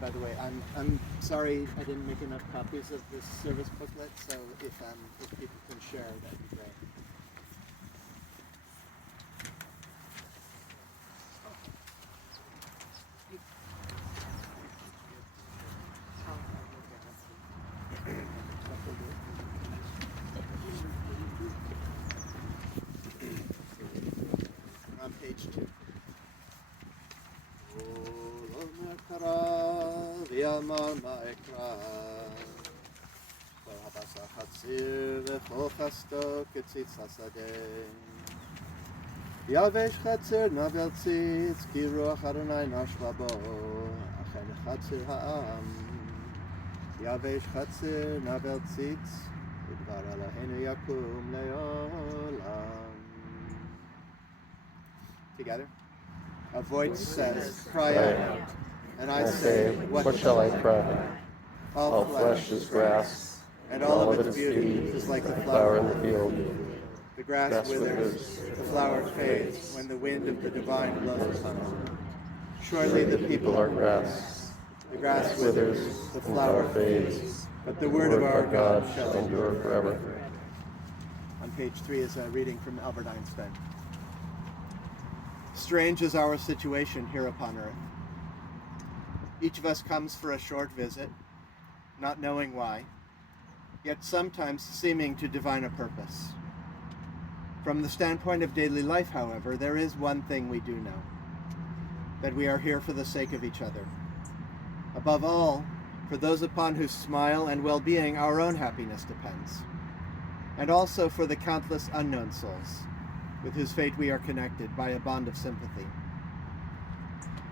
by the way, I'm sorry I didn't make enough copies of this service booklet, so if people can share, that'd be great. We're on page 2. יבש חצר נבל ציץ, כי רוח אדוני נשבה בו, אכן חצר העם. יבש חצר נבל ציץ, ודבר אלוהינו יקום לעולם. Together. A voice says, cry out. And I say, what shall I cry? All flesh is grass, and all of its beauty is like the flower in the field. The grass withers, the flower fades, when the wind of the divine blows upon it. Surely the people are grass. The grass withers, the flower fades, but the word of our God shall endure forever. On page 3 is a reading from Albert Einstein. Strange is our situation here upon earth. Each of us comes for a short visit, not knowing why, yet sometimes seeming to divine a purpose. From the standpoint of daily life, however, there is one thing we do know, that we are here for the sake of each other. Above all, for those upon whose smile and well-being our own happiness depends, and also for the countless unknown souls with whose fate we are connected by a bond of sympathy.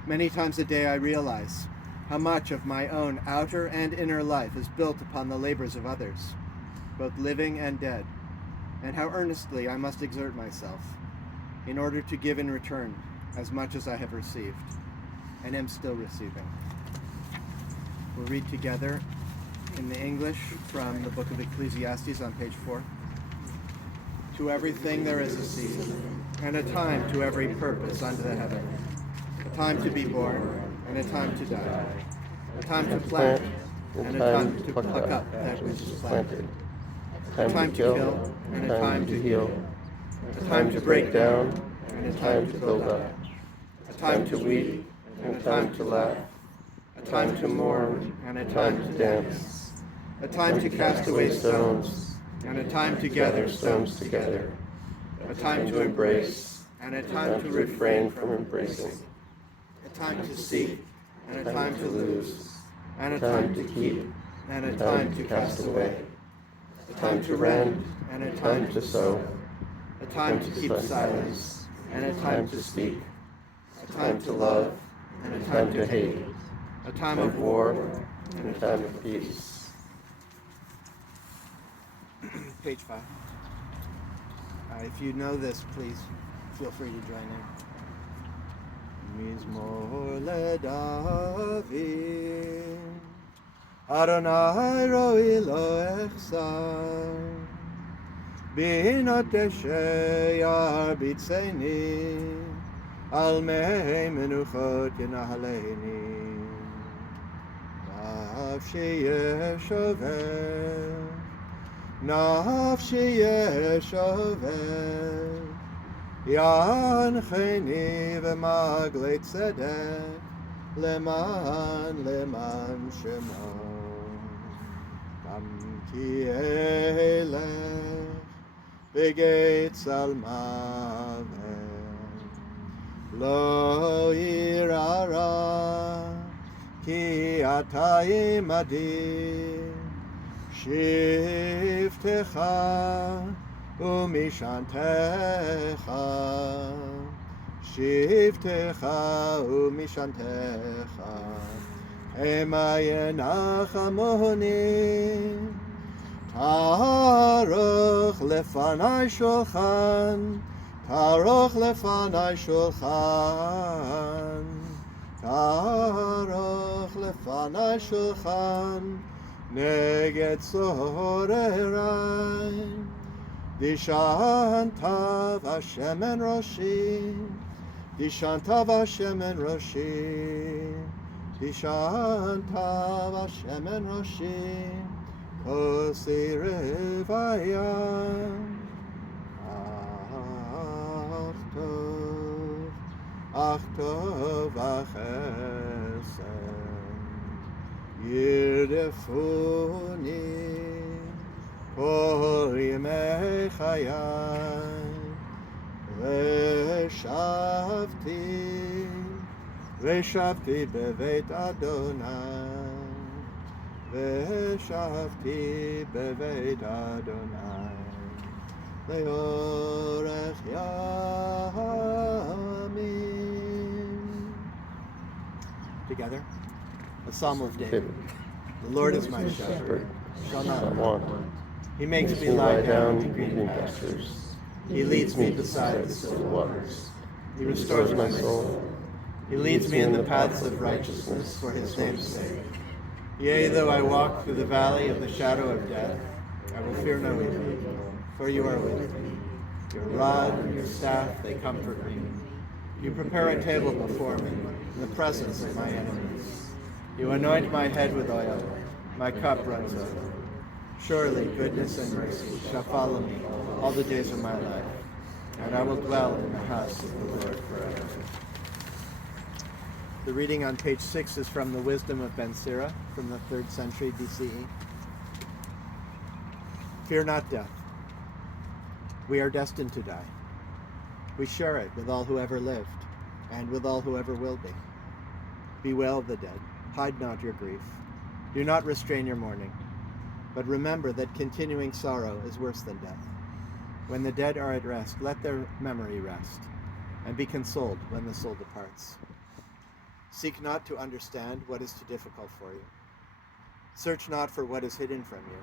Many times a day I realize how much of my own outer and inner life is built upon the labors of others, both living and dead, and how earnestly I must exert myself in order to give in return as much as I have received, and am still receiving. We'll read together in the English from the book of Ecclesiastes on page 4. To everything there is a season, and a time to every purpose under the heaven. A time to be born, and a time to die. A time to plant, and a time to pluck up that which is planted. A time to kill, and a time to heal. A time to break down, and a time to build up. A time to weep, and a time to laugh. A time to mourn, and a time to dance. A time to cast away stones, and a time to gather stones together. A time to embrace, and a time to refrain from embracing. A time to seek, and a time to lose. And a time to keep, and a time to cast away. A time to rend, and a time to sow. A time to keep silence, and a time to speak. A time to love, and a time to hate. A time of war, and a time of peace. Page 5. If you know this, please feel free to join in. Mizmor leDavid, Adonai roi lo echsar, binot deshe yarbitzeni, al mei menuchot yenahaleni, nafshi yeshover. נפשי ישובר, ינחני במעגלי צדק, למען שמו. גם כי אלך בגיא צל מוות, לא אירא רע, כי אתה עמדי. שבטך ומשענתך, שבטך ומשענתך, המה ינחמוני. תערוך לפני שולחן, תערוך לפני שולחן, תערוך לפני שולחן, נגד צורריי. דשנת ושמן ראשי, דשנת ושמן ראשי, Tishanta Vashemen Roshim Kosi Revayam Achtov Achesem Yirefuni Kol Yemei Chayai Veshavti Beveit Adonai Veshavti Beveit Adonai Leorech Yamim. Together, a Psalm of David. The Lord is my shepherd, shall not want. He makes me lie down in green pastures. He leads me beside the still waters. He restores my soul. He leads me in the paths of righteousness for his name's sake. Yea, though I walk through the valley of the shadow of death, I will fear no evil, for you are with me. Your rod and your staff, they comfort me. You prepare a table before me in the presence of my enemies. You anoint my head with oil. My cup runs over. Surely goodness and mercy shall follow me all the days of my life, and I will dwell in the house of the Lord forever. The reading on page 6 is from the Wisdom of Ben Sira from the 3rd century BCE. Fear not death. We are destined to die. We share it with all who ever lived, and with all who ever will be. Bewail the dead. Hide not your grief. Do not restrain your mourning. But remember that continuing sorrow is worse than death. When the dead are at rest, let their memory rest, and be consoled when the soul departs. Seek not to understand what is too difficult for you. Search not for what is hidden from you.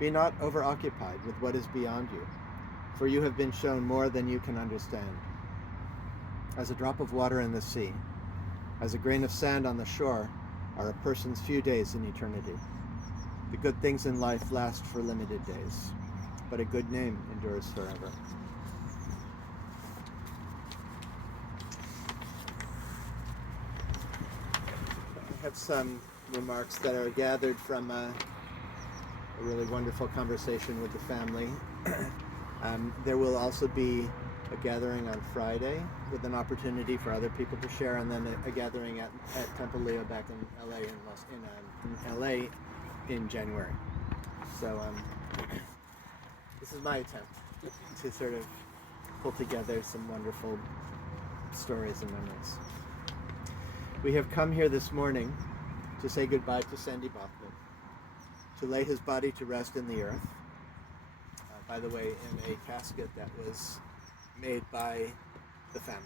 Be not overoccupied with what is beyond you, for you have been shown more than you can understand. As a drop of water in the sea, as a grain of sand on the shore, are a person's few days in eternity. The good things in life last for limited days, but a good name endures forever. I have some remarks that are gathered from a really wonderful conversation with the family. There will also be a gathering on Friday with an opportunity for other people to share, and then a gathering at Temple Leo back in LA in January. So this is my attempt to sort of pull together some wonderful stories and memories. We have come here this morning to say goodbye to Sandy Bachman, to lay his body to rest in the earth, by the way, in a casket that was made by the family.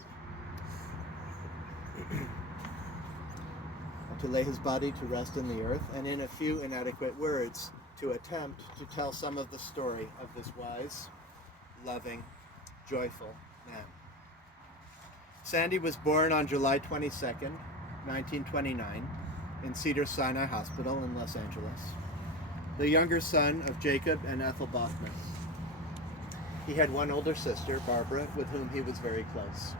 To lay his body to rest in the earth, and in a few inadequate words, to attempt to tell some of the story of this wise, loving, joyful man. Sandy was born on July 22nd, 1929, in Cedars-Sinai Hospital in Los Angeles, the younger son of Jacob and Ethel Bachman. He had one older sister, Barbara, with whom he was very close.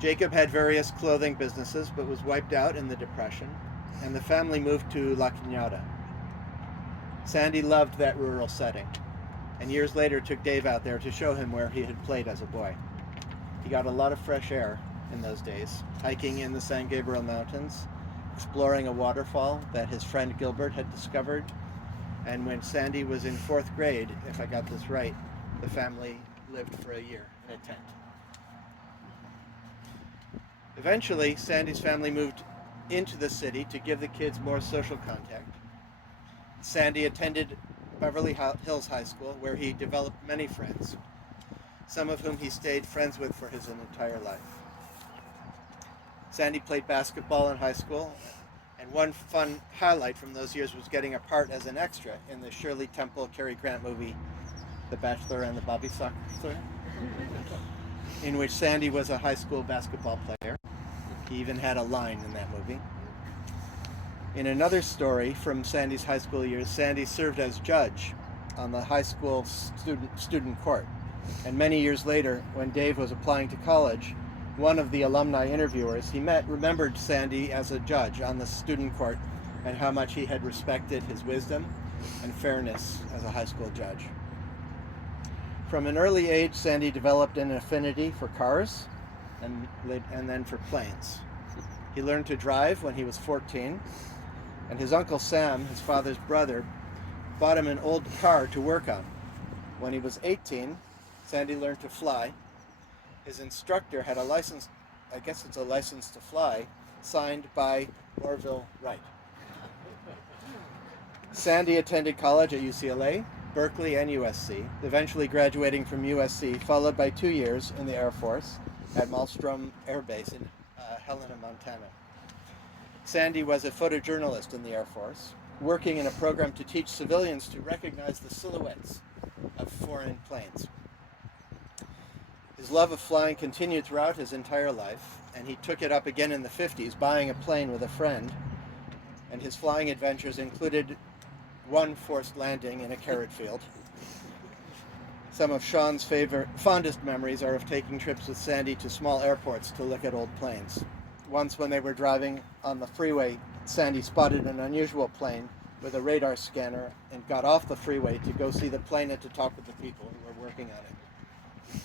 Jacob had various clothing businesses, but was wiped out in the Depression, and the family moved to La Cañada. Sandy loved that rural setting, and years later took Dave out there to show him where he had played as a boy. He got a lot of fresh air in those days, hiking in the San Gabriel Mountains, exploring a waterfall that his friend Gilbert had discovered, and when Sandy was in 4th grade, if I got this right, the family lived for a year in a tent. Eventually, Sandy's family moved into the city to give the kids more social contact. Sandy attended Beverly Hills High School, where he developed many friends, some of whom he stayed friends with for his entire life. Sandy played basketball in high school, and one fun highlight from those years was getting a part as an extra in the Shirley Temple, Cary Grant movie, The Bachelor and the Bobby Soxer, in which Sandy was a high school basketball player. He even had a line in that movie. In another story from Sandy's high school years, Sandy served as judge on the high school student court. And many years later, when Dave was applying to college, one of the alumni interviewers he met remembered Sandy as a judge on the student court and how much he had respected his wisdom and fairness as a high school judge. From an early age, Sandy developed an affinity for cars and then for planes. He learned to drive when he was 14, and his Uncle Sam, his father's brother, bought him an old car to work on. When he was 18, Sandy learned to fly. His instructor had a license, I guess it's a license to fly, signed by Orville Wright. Sandy attended college at UCLA, Berkeley, and USC, eventually graduating from USC, followed by 2 years in the Air Force at Malmstrom Air Base in Helena, Montana. Sandy was a photojournalist in the Air Force, working in a program to teach civilians to recognize the silhouettes of foreign planes. His love of flying continued throughout his entire life, and he took it up again in the 50s, buying a plane with a friend, and his flying adventures included one forced landing in a carrot field. Some of Sean's fondest memories are of taking trips with Sandy to small airports to look at old planes. Once when they were driving on the freeway, Sandy spotted an unusual plane with a radar scanner and got off the freeway to go see the plane and to talk with the people who were working on it.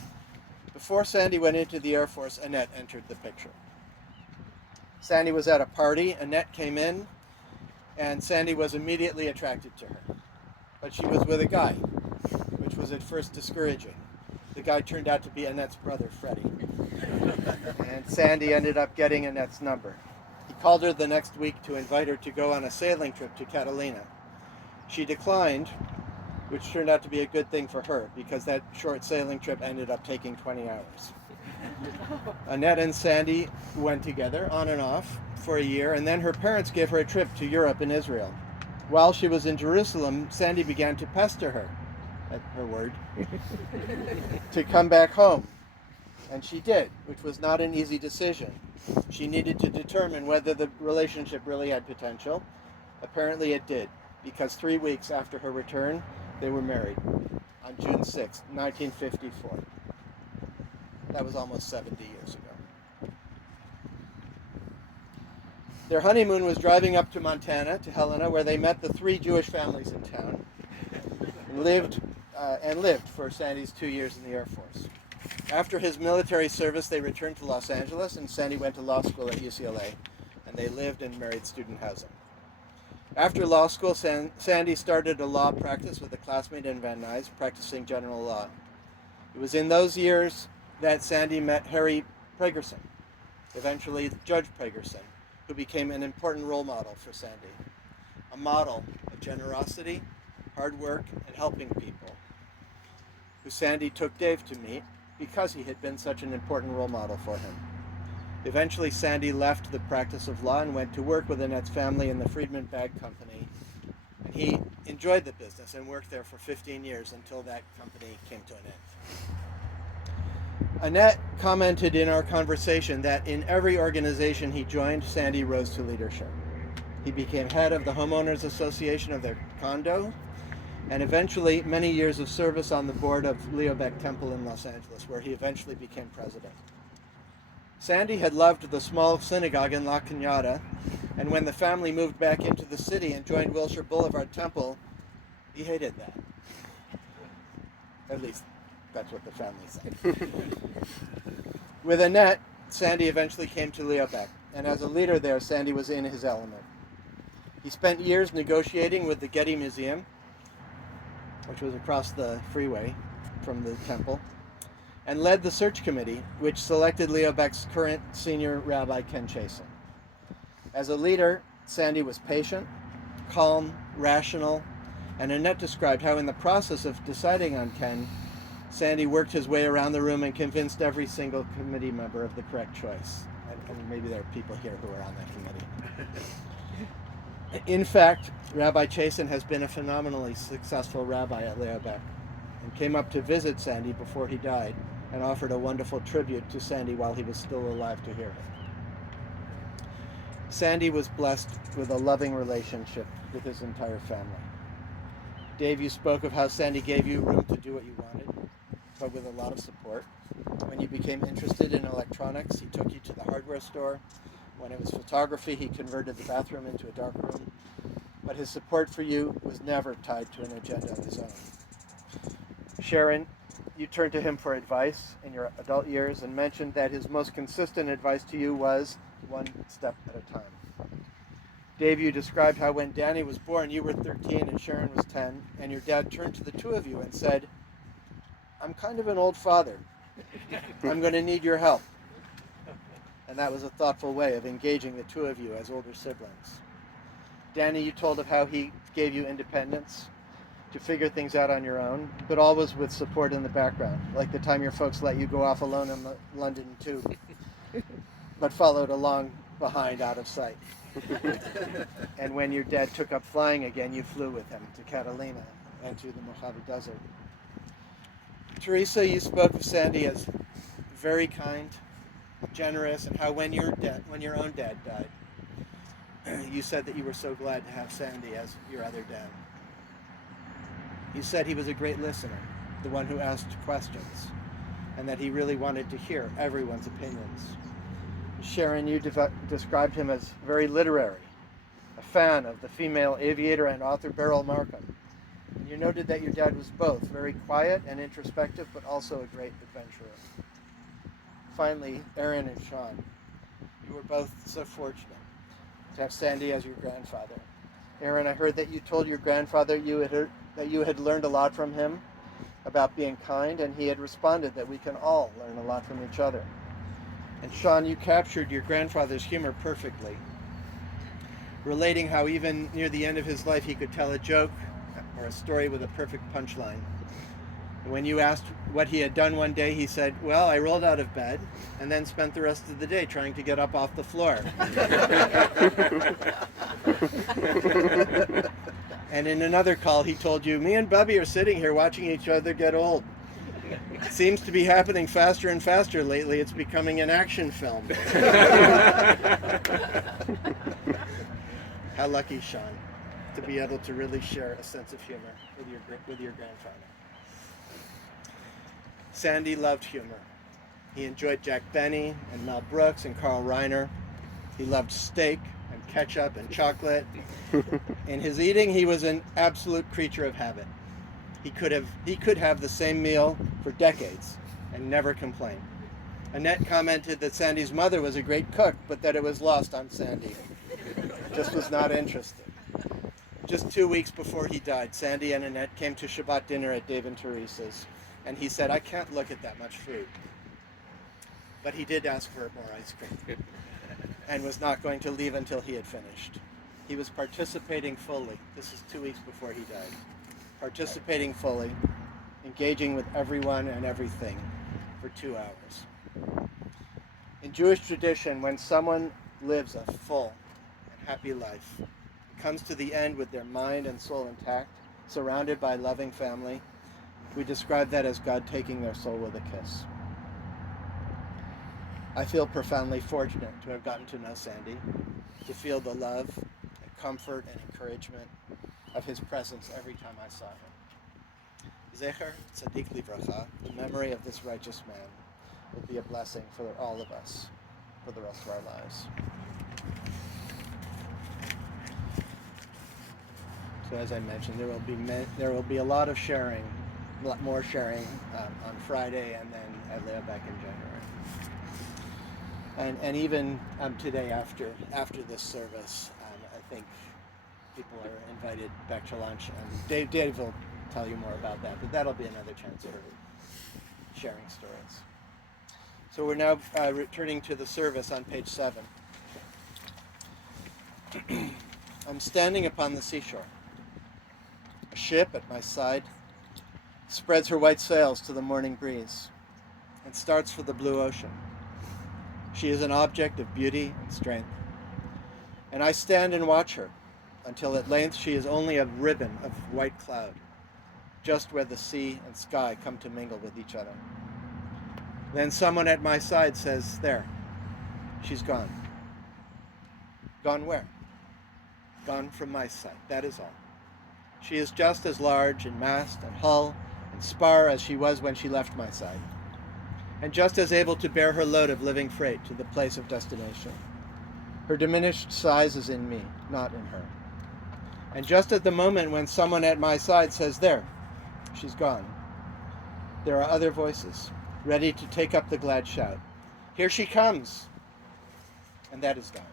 Before Sandy went into the Air Force, Annette entered the picture. Sandy was at a party, Annette came in, and Sandy was immediately attracted to her. But she was with a guy, which was at first discouraging. The guy turned out to be Annette's brother, Freddie. And Sandy ended up getting Annette's number. He called her the next week to invite her to go on a sailing trip to Catalina. She declined, which turned out to be a good thing for her, because that short sailing trip ended up taking 20 hours. Annette and Sandy went together, on and off, for a year, and then her parents gave her a trip to Europe and Israel. While she was in Jerusalem, Sandy began to pester her, at her word, to come back home. And she did, which was not an easy decision. She needed to determine whether the relationship really had potential. Apparently it did, because 3 weeks after her return, they were married on June 6, 1954. That was almost 70 years ago. Their honeymoon was driving up to Montana, to Helena, where they met the 3 Jewish families in town and lived for Sandy's 2 years in the Air Force. After his military service, they returned to Los Angeles, and Sandy went to law school at UCLA, and they lived in married student housing. After law school, Sandy started a law practice with a classmate in Van Nuys, practicing general law. It was in those years that Sandy met Harry Pragerson, eventually Judge Pragerson, who became an important role model for Sandy. A model of generosity, hard work, and helping people, who Sandy took Dave to meet because he had been such an important role model for him. Eventually, Sandy left the practice of law and went to work with Annette's family in the Friedman Bag Company. And he enjoyed the business and worked there for 15 years until that company came to an end. Annette commented in our conversation that in every organization he joined, Sandy rose to leadership. He became head of the Homeowners Association of their condo, and eventually many years of service on the board of Leo Baeck Temple in Los Angeles, where he eventually became president. Sandy had loved the small synagogue in La Cañada, and when the family moved back into the city and joined Wilshire Boulevard Temple, he hated that. At least, that's what the family said. With Annette, Sandy eventually came to Leo Baeck, and as a leader there, Sandy was in his element. He spent years negotiating with the Getty Museum, which was across the freeway from the temple, and led the search committee, which selected Leo Baeck's current senior rabbi, Ken Chasen. As a leader, Sandy was patient, calm, rational, and Annette described how in the process of deciding on Ken, Sandy worked his way around the room and convinced every single committee member of the correct choice. And maybe there are people here who are on that committee. In fact, Rabbi Chasen has been a phenomenally successful rabbi at Leo Baeck and came up to visit Sandy before he died and offered a wonderful tribute to Sandy while he was still alive to hear it. Sandy was blessed with a loving relationship with his entire family. Dave, you spoke of how Sandy gave you room to do what you wanted, but with a lot of support. When you became interested in electronics, he took you to the hardware store. When it was photography, he converted the bathroom into a dark room. But his support for you was never tied to an agenda of his own. Sharon, you turned to him for advice in your adult years and mentioned that his most consistent advice to you was one step at a time. Dave, you described how when Danny was born, you were 13 and Sharon was 10, and your dad turned to the two of you and said, "I'm kind of an old father. I'm going to need your help." And that was a thoughtful way of engaging the two of you as older siblings. Danny, you told of how he gave you independence to figure things out on your own, but always with support in the background, like the time your folks let you go off alone in the London Tube, but followed along behind out of sight. And when your dad took up flying again, you flew with him to Catalina and to the Mojave Desert. Teresa, you spoke of Sandy as very kind, generous, and how when your own dad died, you said that you were so glad to have Sandy as your other dad. You said he was a great listener, the one who asked questions, and that he really wanted to hear everyone's opinions. Sharon, you described him as very literary, a fan of the female aviator and author Beryl Markham. And you noted that your dad was both very quiet and introspective, but also a great adventurer. Finally, Aaron and Sean, you were both so fortunate to have Sandy as your grandfather. Aaron, I heard that you told your grandfather that you had learned a lot from him about being kind, and he had responded that we can all learn a lot from each other. And Sean, you captured your grandfather's humor perfectly, relating how even near the end of his life he could tell a joke or a story with a perfect punchline. And when you asked what he had done one day, he said, "Well, I rolled out of bed and then spent the rest of the day trying to get up off the floor." And in another call, he told you, "Me and Bubby are sitting here watching each other get old. It seems to be happening faster and faster lately. It's becoming an action film." How lucky, Sean, to be able to really share a sense of humor with your grandfather. Sandy loved humor. He enjoyed Jack Benny and Mel Brooks and Carl Reiner. He loved steak and ketchup and chocolate. In his eating, he was an absolute creature of habit. He could have the same meal for decades and never complain. Annette commented that Sandy's mother was a great cook, but that it was lost on Sandy. Just was not interested. Just 2 weeks before he died, Sandy and Annette came to Shabbat dinner at Dave and Teresa's, and he said, "I can't look at that much food." But he did ask for more ice cream and was not going to leave until he had finished. He was participating fully. This is 2 weeks before he died. Participating fully, engaging with everyone and everything for 2 hours. In Jewish tradition, when someone lives a full and happy life, and comes to the end with their mind and soul intact, surrounded by loving family, we describe that as God taking their soul with a kiss. I feel profoundly fortunate to have gotten to know Sandy, to feel the love, and comfort, and encouragement of his presence every time I saw him. Zecher Tzadik Livracha, the memory of this righteous man, will be a blessing for all of us for the rest of our lives. So as I mentioned, there will be a lot of sharing, a lot more sharing on Friday, and then at Leah back in January. And even today after this service, I think people are invited back to lunch, and Dave will tell you more about that, but that'll be another chance for sharing stories. So we're now returning to the service on page 7. I'm standing upon the seashore. A ship at my side spreads her white sails to the morning breeze and starts for the blue ocean. She is an object of beauty and strength, and I stand and watch her until at length she is only a ribbon of white cloud, just where the sea and sky come to mingle with each other. Then someone at my side says, "There, she's gone." Gone where? Gone from my sight, that is all. She is just as large in mast and hull and spar as she was when she left my side. and just as able to bear her load of living freight to the place of destination. Her diminished size is in me, not in her. And just at the moment when someone at my side says, "There, she's gone," there are other voices, ready to take up the glad shout, "Here she comes!" And that is done.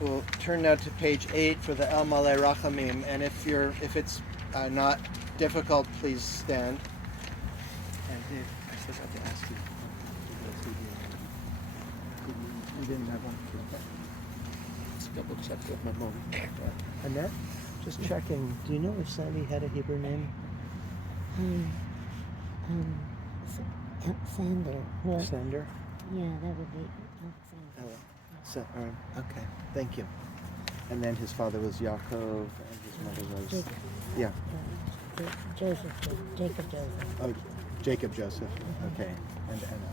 We'll turn now to page 8 for the El Maleh Rachamim, and if it's not difficult, please stand. And Dave, I forgot to ask you. You didn't have one? Let's double check with my mom. Annette, just checking. Do you know if Sandy had a Hebrew name? Sander. Yeah. Sander? Yeah, that would be Alexander. Okay, thank you. And then his father was Yaakov, and his mother was... Jacob. Yeah. Jacob Joseph. Oh, Jacob Joseph. Okay. And Anna.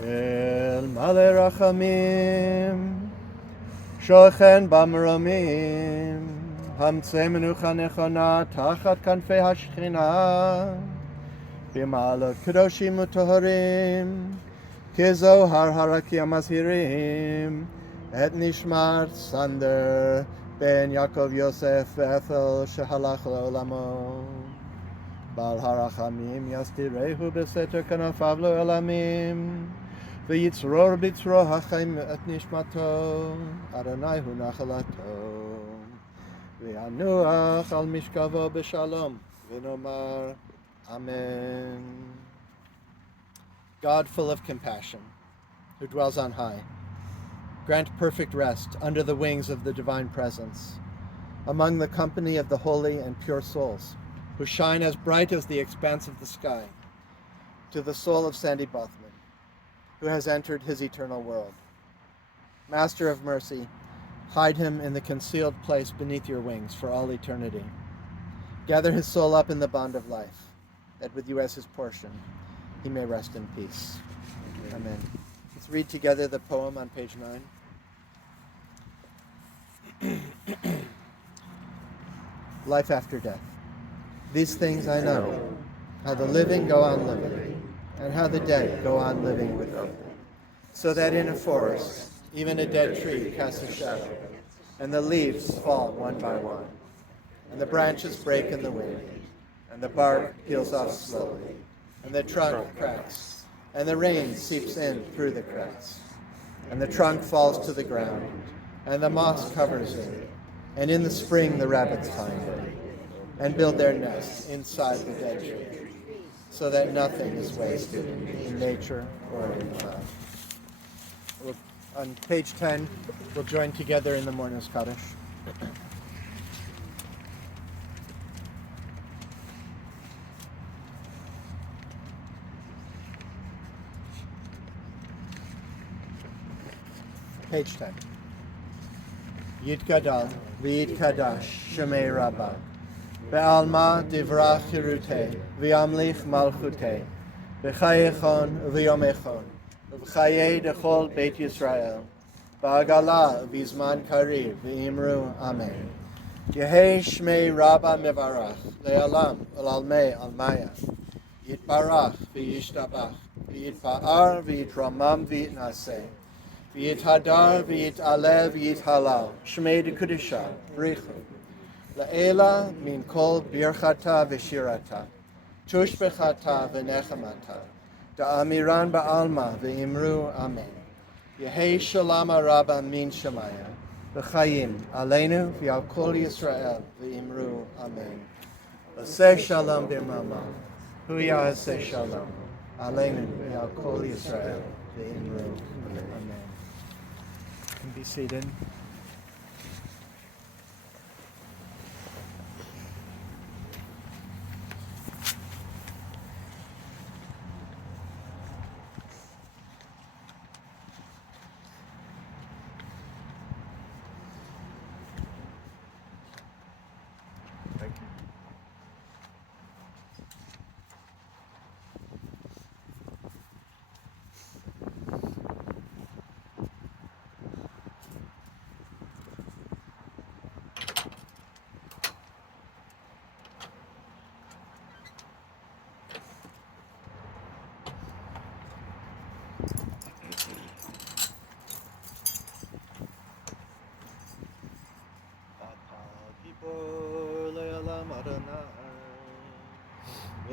El Maleh Rachamim, Shochen Bamromim, Hamtzeh Menucha Nechona, Tachat Kanfei HaShechina, B'Ma'alot Kedoshim U'Toharim, Kizohar Harakim Azhirim, Et Nishmat Sander, Ben Yaakov Yosef Ethel Shehalach Le'olamo, Bal Harachamim Yastirehu B'Seter Kanafav Le'olamim, V'Yitzror B'Tzro HaChaim Et Nishmato, Adonai Hu Nachalato, V'Yanuach Al Mishkavo B'Shalom, V'Nomar Amen. God full of compassion, who dwells on high, grant perfect rest under the wings of the divine presence, among the company of the holy and pure souls, who shine as bright as the expanse of the sky, to the soul of Sandy Bothman, who has entered his eternal world. Master of mercy, hide him in the concealed place beneath your wings for all eternity. Gather his soul up in the bond of life, that with you as his portion, he may rest in peace. Amen. Let's read together the poem on page 9. Life after death. These things I know, how the living go on living, and how the dead go on living with me. So that in a forest, even a dead tree casts a shadow, and the leaves fall one by one, and the branches break in the wind, and the bark peels off slowly, and the trunk cracks, and the rain seeps in through the cracks, and the trunk falls to the ground, and the moss covers it, and in the spring the rabbits find it, and build their nests inside the dead tree, so that nothing is wasted in nature or in life. On page 10, we'll join together in the Mourner's Kaddish. Page 10. Yitgadal v'yitkadash shemei rabbah, be'alma divrach chirutei v'yamlich malchutei, b'chayechon v'yomechon, v'chayei dechol Beit Yisrael, ba'agala v'zman karir v'imru amen. Yehei shmei rabbah mevarach, le'alam u'lalmei almaya, yitbarach v'yishtabach, v'yitpa'ar v'yitramam v'yitnaseh, V'yithadar v'yit'aleh v'yithalal, Shmei D'Kudisha, Brichu, La'ela min kol birchata v'shirata, Tush b'chata v'nechamata, Da'amiran ba'alma v'imru amen. Yehei shalom rabba min shamaya, V'chayim aleinu v'al kol Yisrael v'imru amen. Aseh shalom b'mama, Hu ya'aseh shalom, aleinu v'al kol Yisrael v'imru amen. Can be seated. Thank you.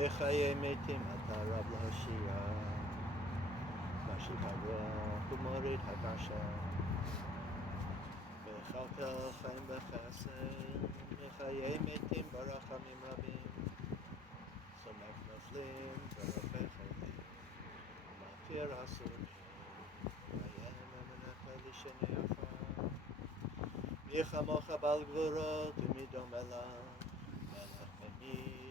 בחיי מתים אתה רב להושיע, משיב הרוח ומוריד הגשם, מכלכל חיים בחסד, בחיי מתים ברחמים רבים, סומך נופלים ורופא חולים, ומפיר אסורים, וים ומנקה לשני עפר. מי כמוך בעל גבורות ומי דומה לך, מלך במי